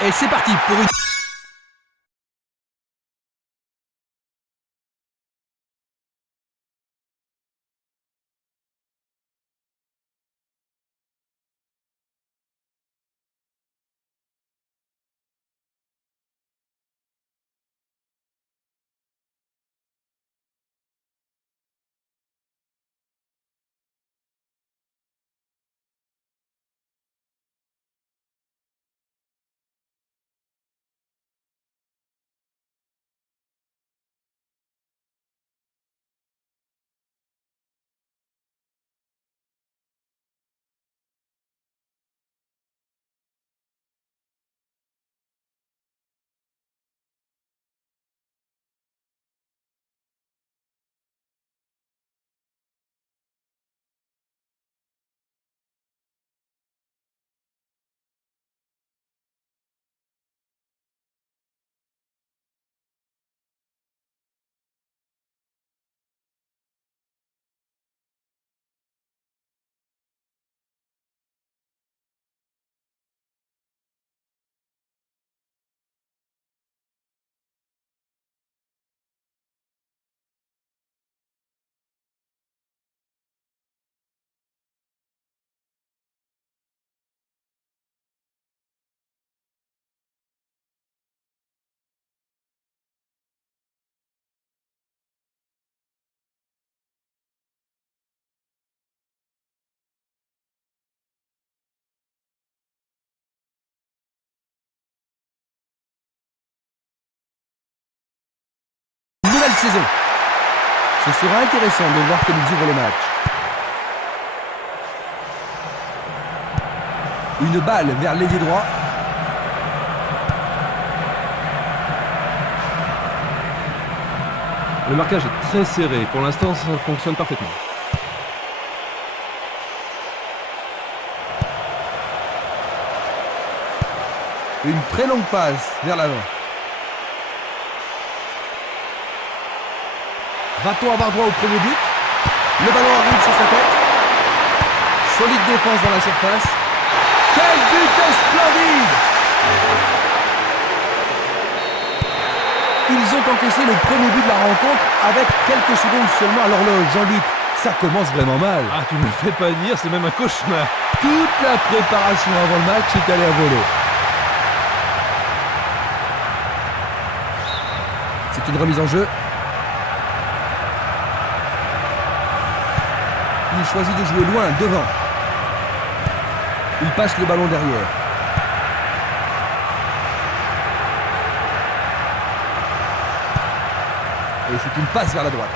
Et c'est parti pour une... Nouvelle saison. Ce sera intéressant de voir comme ils ouvrent le match. Une balle vers l'ailier droit. Le marquage est très serré. Pour l'instant, ça fonctionne parfaitement. Une très longue passe vers l'avant. Va-t-on avoir droit au premier but? Le ballon arrive sur sa tête. Solide défense dans la surface. Quel but splendide! Ils ont encaissé le premier but de la rencontre avec quelques secondes seulement à l'horloge. Jean-Luc, ça commence vraiment mal. Ah, tu me le fais pas dire, c'est même un cauchemar. Toute la préparation avant le match est allée à volo. C'est une remise en jeu. Il choisit de jouer loin, devant. Il passe le ballon derrière. Et c'est une passe vers la droite.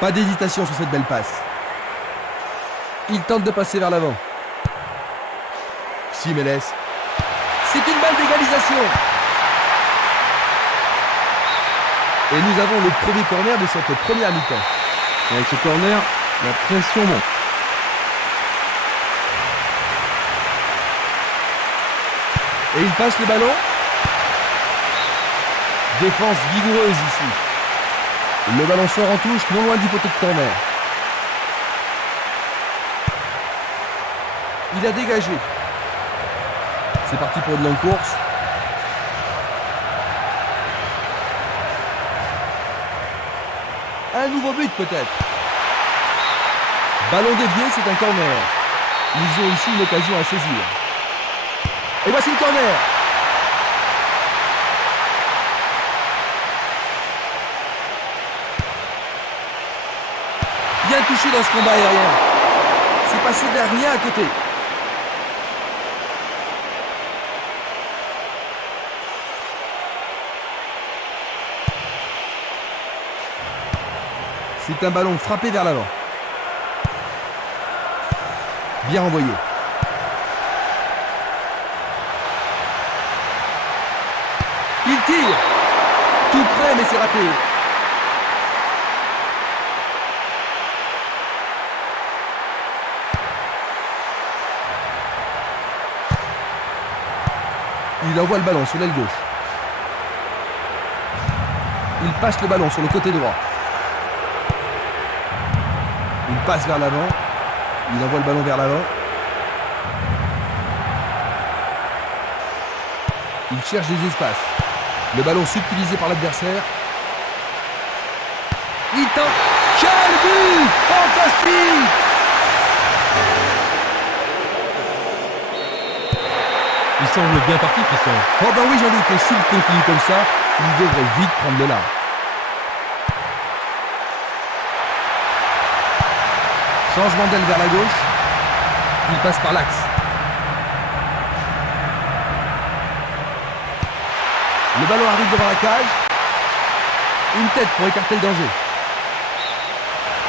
Pas d'hésitation sur cette belle passe. Il tente de passer vers l'avant. Jiménez. C'est une balle d'égalisation. Et nous avons le premier corner de cette première mi-temps. Avec ce corner, la pression monte. Et il passe le ballon. Défense vigoureuse ici. Le ballon sort en touche, non loin du poteau de corner. Il a dégagé. C'est parti pour une longue course. Un nouveau but peut-être. Ballon dévié, c'est un corner. Ils ont ici une occasion à saisir. Et voici le corner. Bien touché dans ce combat aérien. C'est passé d'un rien à côté. C'est un ballon frappé vers l'avant. Bien envoyé. Il tire. Tout près, mais c'est raté. Il envoie le ballon sur l'aile gauche. Il passe le ballon sur le côté droit. Il passe vers l'avant. Il envoie le ballon vers l'avant. Il cherche des espaces. Le ballon subtilisé par l'adversaire. Il tente. Quel but! Fantastique! Il semble bien parti, Christian. Oh ben oui, Jean-Luc, et s'il continue comme ça, il devrait vite prendre de l'art. Changement d'aile vers la gauche. Il passe par l'axe. Le ballon arrive devant la cage. Une tête pour écarter le danger.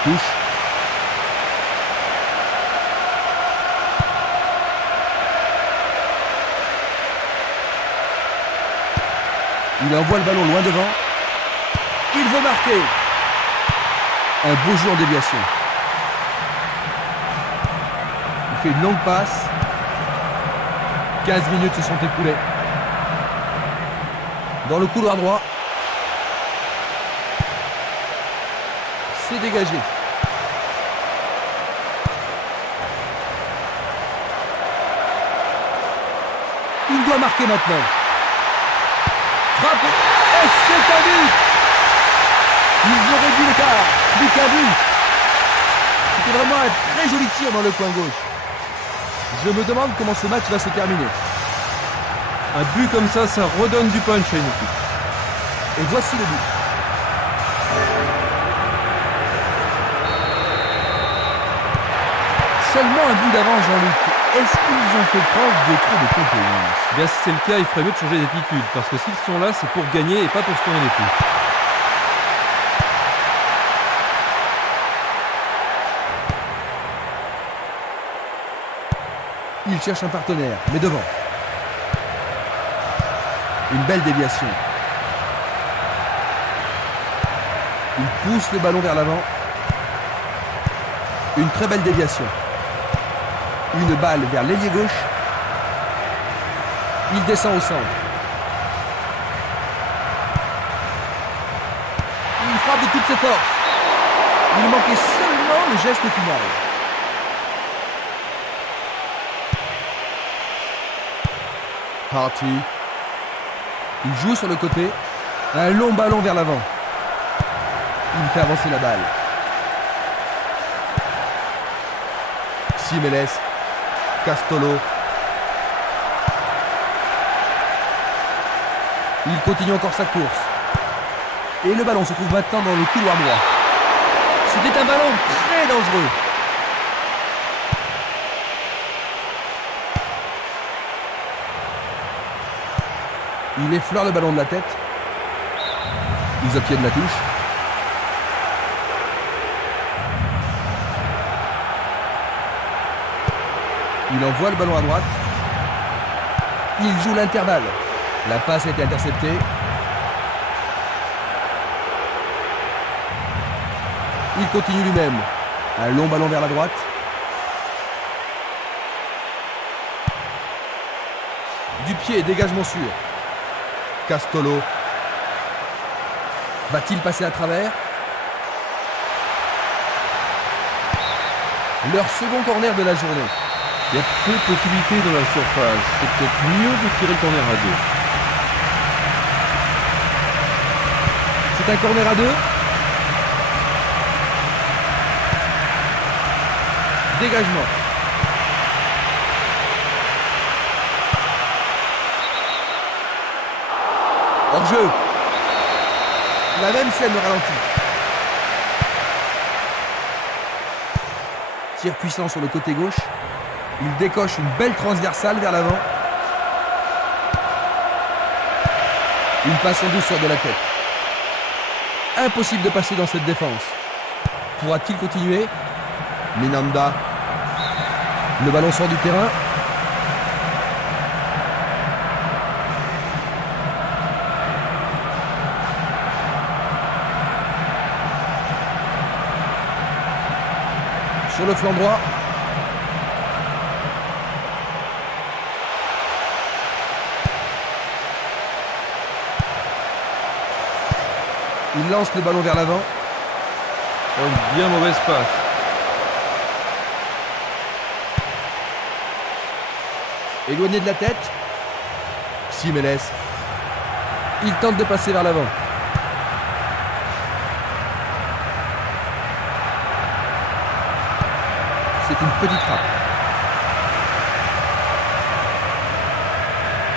Touche. Il envoie le ballon loin devant. Il veut marquer. Un beau jeu en déviation. Il fait une longue passe. 15 minutes se sont écoulées. Dans le couloir droit. C'est dégagé. Il doit marquer maintenant. Frappe. Et c'est un but. Ils ont réduit l'écart. Plus qu'un but. C'était vraiment un très joli tir dans le coin gauche. Je me demande comment ce match va se terminer. Un but comme ça redonne du punch à une équipe. Et voici le but. Seulement un but d'avance, Jean-Luc. Est-ce qu'ils ont fait preuve de trop de complaisance? Bien, si c'est le cas, il ferait mieux de changer d'attitude. Parce que s'ils sont là, c'est pour gagner et pas pour se tourner les pouces. Il cherche un partenaire, mais devant. Une belle déviation. Il pousse le ballon vers l'avant. Une très belle déviation. Une balle vers l'ailier gauche. Il descend au centre. Il frappe de toutes ses forces. Il manquait seulement le geste final. Harty. Il joue sur le côté. Un long ballon vers l'avant. Il fait avancer la balle. Simeles. Castolo. Il continue encore sa course. Et le ballon se trouve maintenant dans le couloir droit. C'était un ballon très dangereux. Il effleure le ballon de la tête. Ils obtiennent la touche. Il envoie le ballon à droite. Il joue l'intervalle. La passe a été interceptée. Il continue lui-même. Un long ballon vers la droite. Du pied, dégagement sûr. Castolo. Va-t-il passer à travers? Leur second corner de la journée. Il y a peu de possibilités dans la surface. C'est peut-être mieux de tirer le corner à deux. C'est un corner à deux. Dégagement. Hors-jeu. La même scène au ralenti. Tir puissant sur le côté gauche. Il décoche une belle transversale vers l'avant. Une passe en douceur de la tête. Impossible de passer dans cette défense. Pourra-t-il continuer? Minanda. Le ballon sort du terrain. Sur le flanc droit. Il lance le ballon vers l'avant. Oh, une bien mauvaise passe. Éloigné de la tête. Jiménez. Il tente de passer vers l'avant. C'est une petite frappe.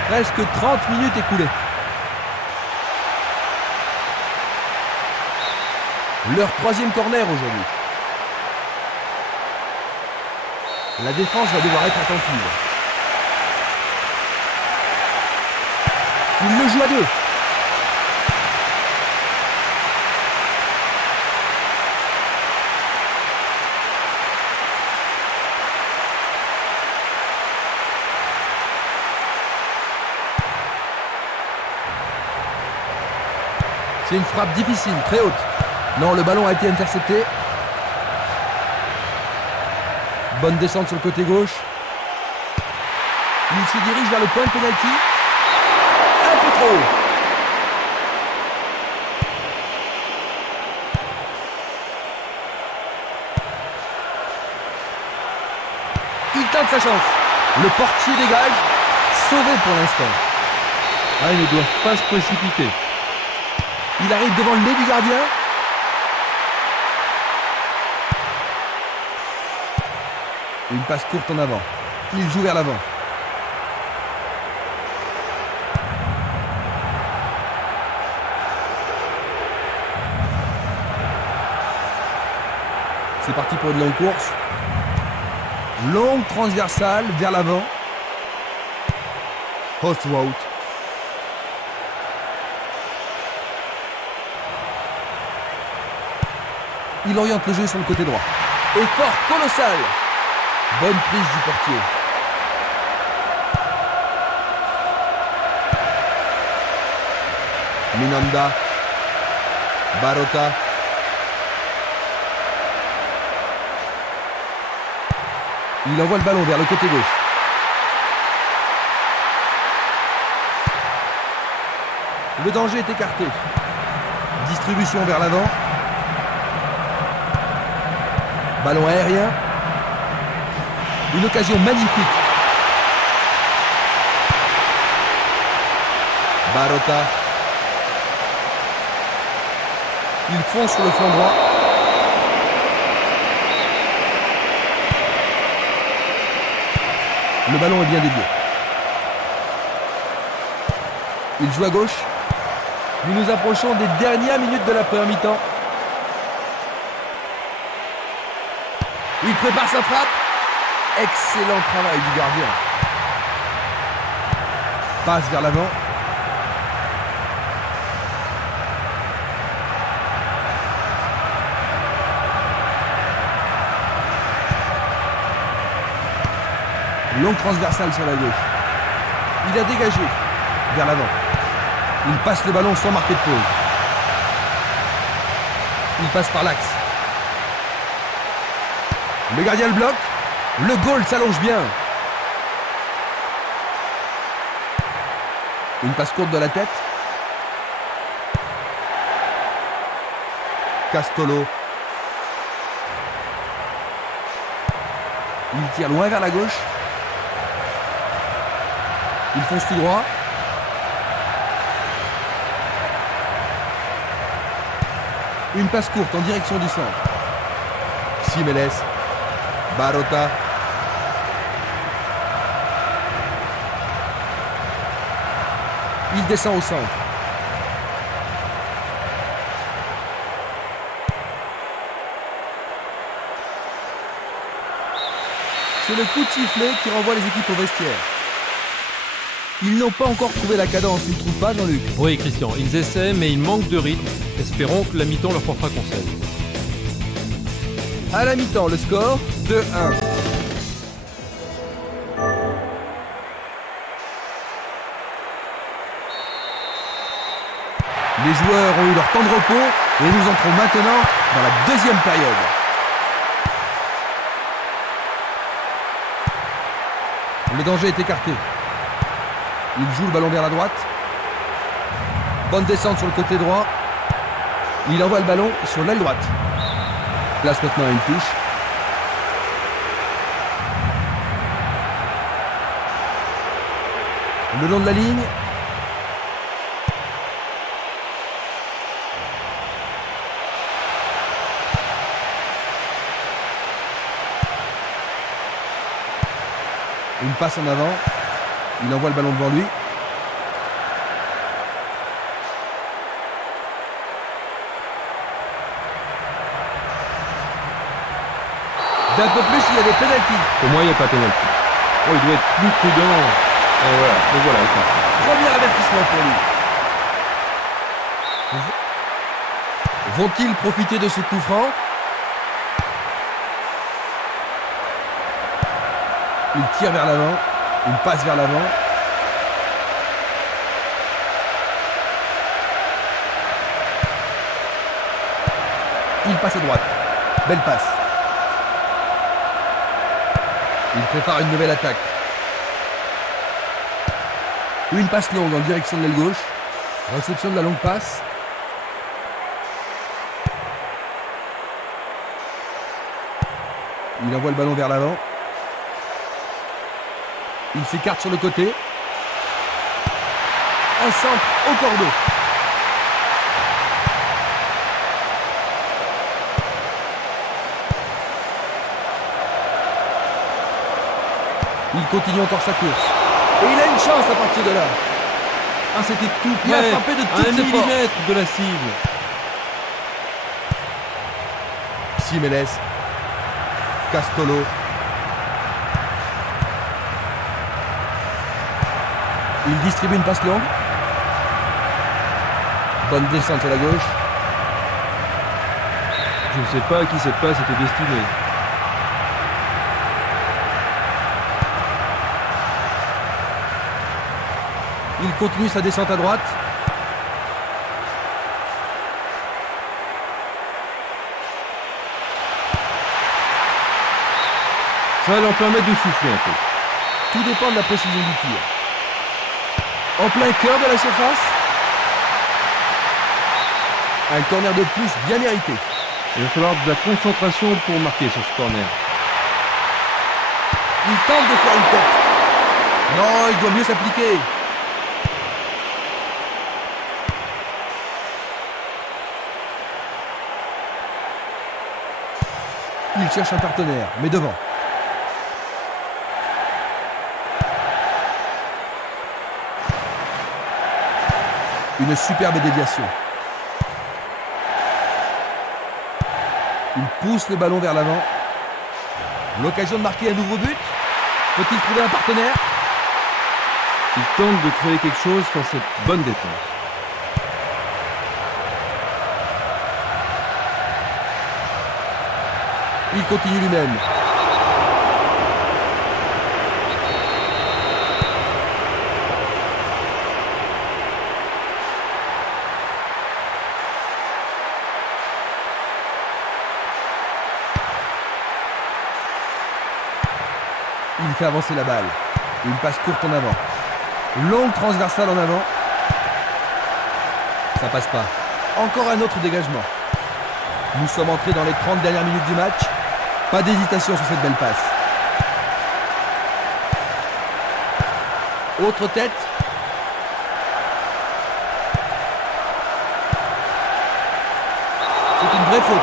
Presque 30 minutes écoulées. Leur troisième corner aujourd'hui. La défense va devoir être attentive. Il le joue à deux. C'est une frappe difficile, très haute. Non, le ballon a été intercepté. Bonne descente sur le côté gauche. Il se dirige vers le point de pénalty. Un peu trop haut. Il tente sa chance. Le portier dégage. Sauvé pour l'instant. Ah, ils ne doivent pas se précipiter. Il arrive devant le nez du gardien. Une passe courte en avant. Il joue vers l'avant. C'est parti pour une longue course. Longue transversale vers l'avant. Hostwout. Il oriente le jeu sur le côté droit. Effort colossal. Bonne prise du portier. Minanda. Barota. Il envoie le ballon vers le côté gauche. Le danger est écarté. Distribution vers l'avant. Ballon aérien. Une occasion magnifique. Barota. Il fonce sur le flanc droit. Le ballon est bien dévié. Il joue à gauche. Nous nous approchons des dernières minutes de la première mi-temps. Il prépare sa frappe. Excellent travail du gardien. Passe vers l'avant. Longue transversale sur la gauche. Il a dégagé vers l'avant. Il passe le ballon sans marquer de pause. Il passe par l'axe. Le gardien le bloque. Le goal s'allonge bien. Une passe courte de la tête. Castolo. Il tire loin vers la gauche. Il fonce tout droit. Une passe courte en direction du centre. Jiménez. Barota. Il descend au centre. C'est le coup de sifflet qui renvoie les équipes au vestiaire. Ils n'ont pas encore trouvé la cadence, ils ne trouvent pas, Jean-Luc? Oui, Christian, ils essaient, mais ils manquent de rythme. Espérons que la mi-temps leur portera conseil. À la mi-temps, le score 2-1. Les joueurs ont eu leur temps de repos et nous entrons maintenant dans la deuxième période. Le danger est écarté. Il joue le ballon vers la droite. Bonne descente sur le côté droit. Il envoie le ballon sur l'aile droite. Place maintenant à une touche. Le long de la ligne. Une passe en avant. Il envoie le ballon devant lui. D'un peu plus, il y a des pénaltys. Pour moi, il n'y a pas pénalty. Oh, il doit être plus prudent. Et voilà. Et voilà. Premier avertissement pour lui. Vont-ils profiter de ce coup franc? Il tire vers l'avant. Une passe vers l'avant. Il passe à droite. Belle passe. Il prépare une nouvelle attaque. Une passe longue en direction de l'aile gauche. Réception de la longue passe. Il envoie le ballon vers l'avant. Il s'écarte sur le côté. Un centre au cordeau. Il continue encore sa course. Et il a une chance à partir de là. Ah, c'était tout Il a près. frappé de toutes 1 ses forces. millimètre de la cible. Simeles. Castolo. Il distribue une passe longue. Bonne descente sur la gauche. Je ne sais pas à qui cette passe était destinée. Il continue sa descente à droite. Ça va leur permettre de souffler un peu. Tout dépend de la précision du tir. En plein cœur de la surface. Un corner de plus bien mérité. Il va falloir de la concentration pour marquer sur ce corner. Il tente de faire une tête. Non, il doit mieux s'appliquer. Il cherche un partenaire, mais devant. Une superbe déviation. Il pousse le ballon vers l'avant. L'occasion de marquer un nouveau but. Peut-il trouver un partenaire? Il tente de créer quelque chose face à cette bonne défense. Il continue lui-même. Il fait avancer la balle. Une passe courte en avant. Longue transversale en avant. Ça passe pas. Encore un autre dégagement. Nous sommes entrés dans les 30 dernières minutes du match. Pas d'hésitation sur cette belle passe. Autre tête. C'est une vraie faute.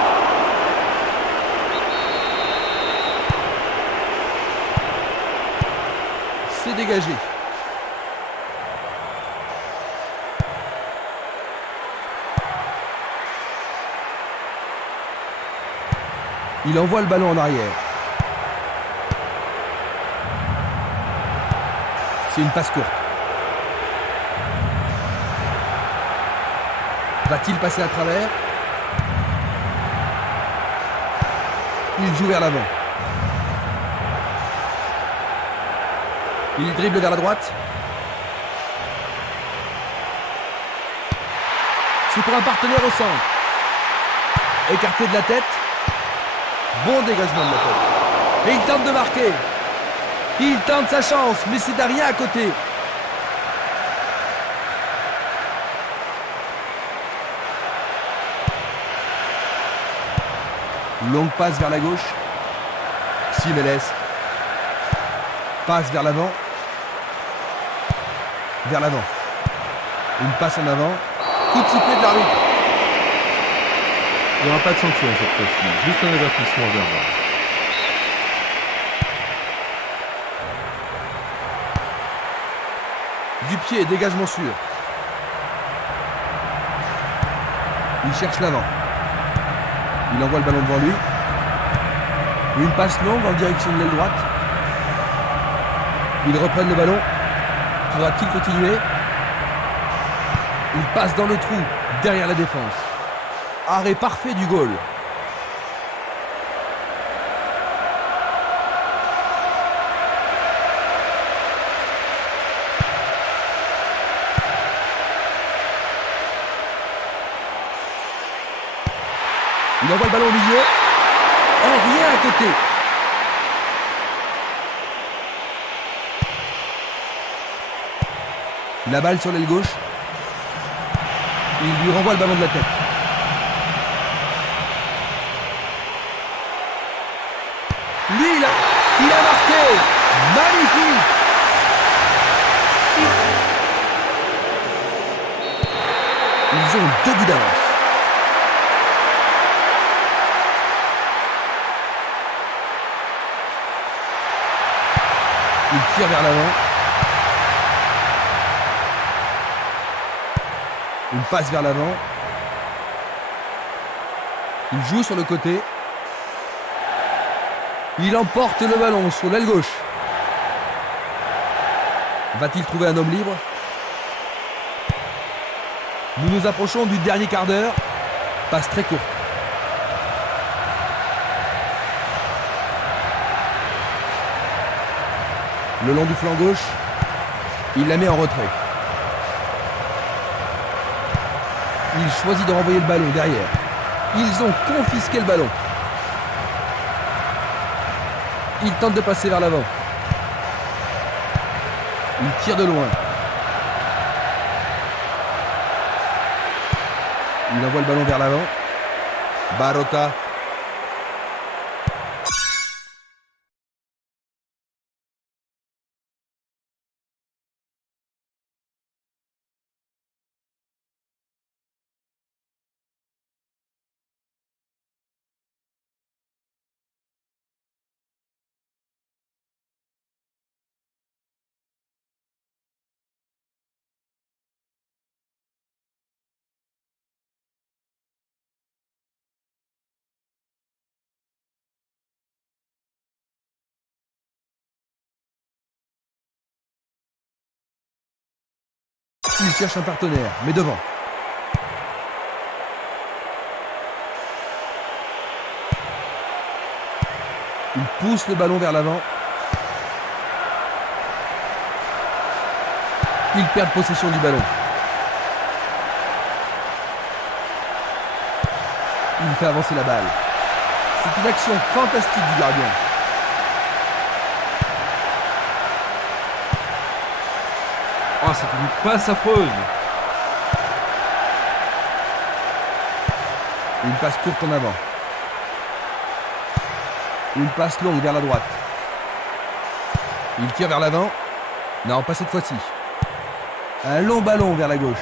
C'est dégagé. Il envoie le ballon en arrière. C'est une passe courte. Va-t-il passer à travers? Il joue vers l'avant. Il dribble vers la droite. C'est pour un partenaire au centre. Écarté de la tête. Bon dégagement de la tête. Et il tente de marquer. Il tente sa chance, mais c'est Darien à côté. Longue passe vers la gauche. Simeles. Passe vers l'avant. Vers l'avant. Une passe en avant. Coup de sifflet de l'arbitre. Il n'y aura pas de sanction cette fois-ci. Juste un avertissement verbal. pied, dégagement sûr. Il cherche l'avant. Il envoie le ballon devant lui. Une passe longue en direction de l'aile droite. Ils reprennent le ballon. Pourra-t-il continuer? Il passe dans le trou, derrière la défense. Arrêt parfait du goal. Il envoie le ballon au milieu. Rien à côté. La balle sur l'aile gauche. Il lui renvoie le ballon de la tête. Lui, il a marqué. Magnifique. Ils ont 2 buts d'avance. Il tire vers l'avant. Une passe vers l'avant. Il joue sur le côté. Il emporte le ballon sur l'aile gauche. Va-t-il trouver un homme libre? Nous nous approchons du dernier quart d'heure. Passe très courte. Le long du flanc gauche, il la met en retrait. Il choisit de renvoyer le ballon derrière. Ils ont confisqué le ballon. Il tente de passer vers l'avant. Il tire de loin. Il envoie le ballon vers l'avant. Barota. Il cherche un partenaire, mais devant. Il pousse le ballon vers l'avant. Il perd possession du ballon. Il fait avancer la balle. C'est une action fantastique du gardien. Oh, c'est une passe affreuse. Une passe courte en avant. Une passe longue vers la droite. Il tire vers l'avant. Non, pas cette fois-ci. Un long ballon vers la gauche.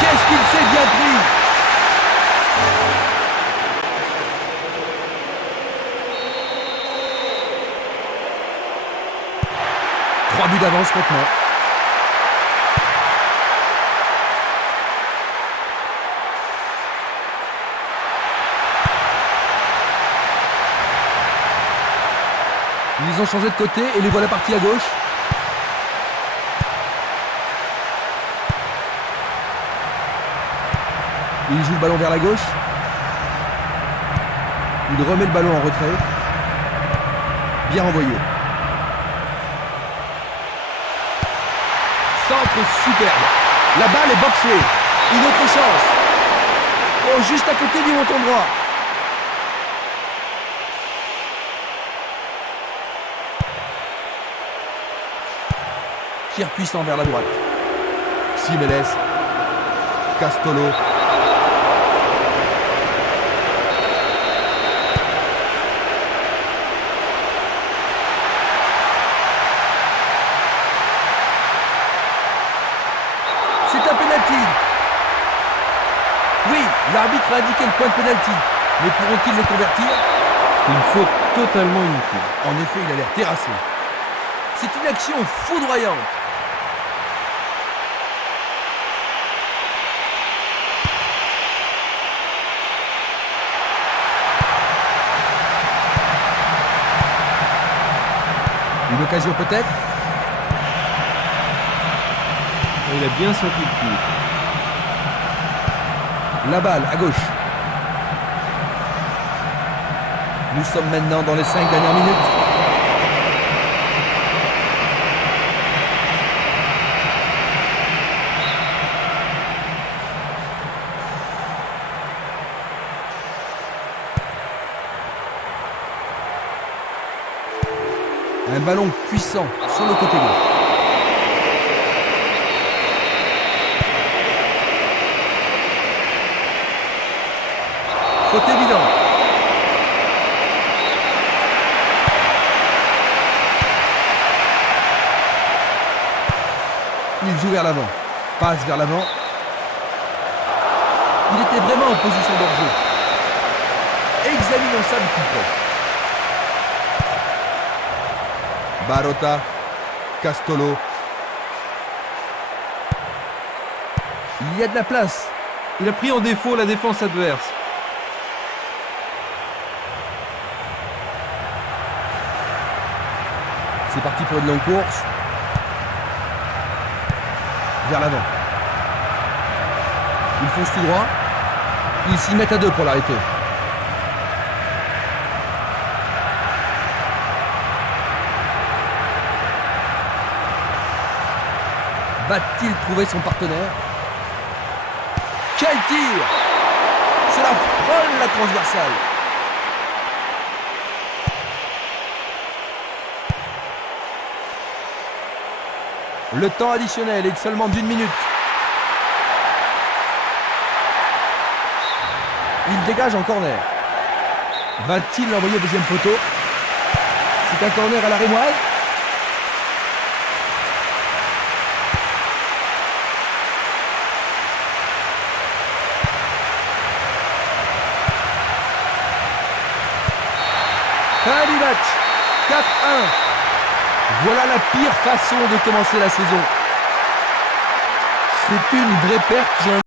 Qu'est-ce qu'il s'est bien pris! Trois buts d'avance maintenant. Ils ont changé de côté et les voilà partis à gauche. Il joue le ballon vers la gauche. Il remet le ballon en retrait. Bien renvoyé. Centre superbe. La balle est boxée. Une autre chance. Oh, juste à côté du montant droit. Tir puissant vers la droite. Simeles. Castolo. C'est un pénalty. sera indiqué le point de pénalty. Mais pourront-ils le convertir? Une faute totalement inutile. En effet, il a l'air terrassé. C'est une action foudroyante. Une occasion peut-être? Il a bien senti le coup. La balle à gauche. Nous sommes maintenant dans les 5 dernières minutes. Un ballon puissant sur le côté gauche. Faute évidente. Il joue vers l'avant. Passe vers l'avant. Il était vraiment en position d'hors-jeu. Examinons ça du plus près. Barota. Castolo. Il y a de la place. Il a pris en défaut la défense adverse. C'est parti pour une longue course. Vers l'avant. Ils foncent tout droit. Ils s'y mettent à deux pour l'arrêter. Va-t-il trouver son partenaire? Quel tir! Cela frôle la transversale. Le temps additionnel est de seulement d'1 minute. Il dégage en corner. Va-t-il l'envoyer au deuxième poteau? C'est un corner à la rémoise. Fin du match. 4-1. Voilà la pire façon de commencer la saison. C'est une vraie perte.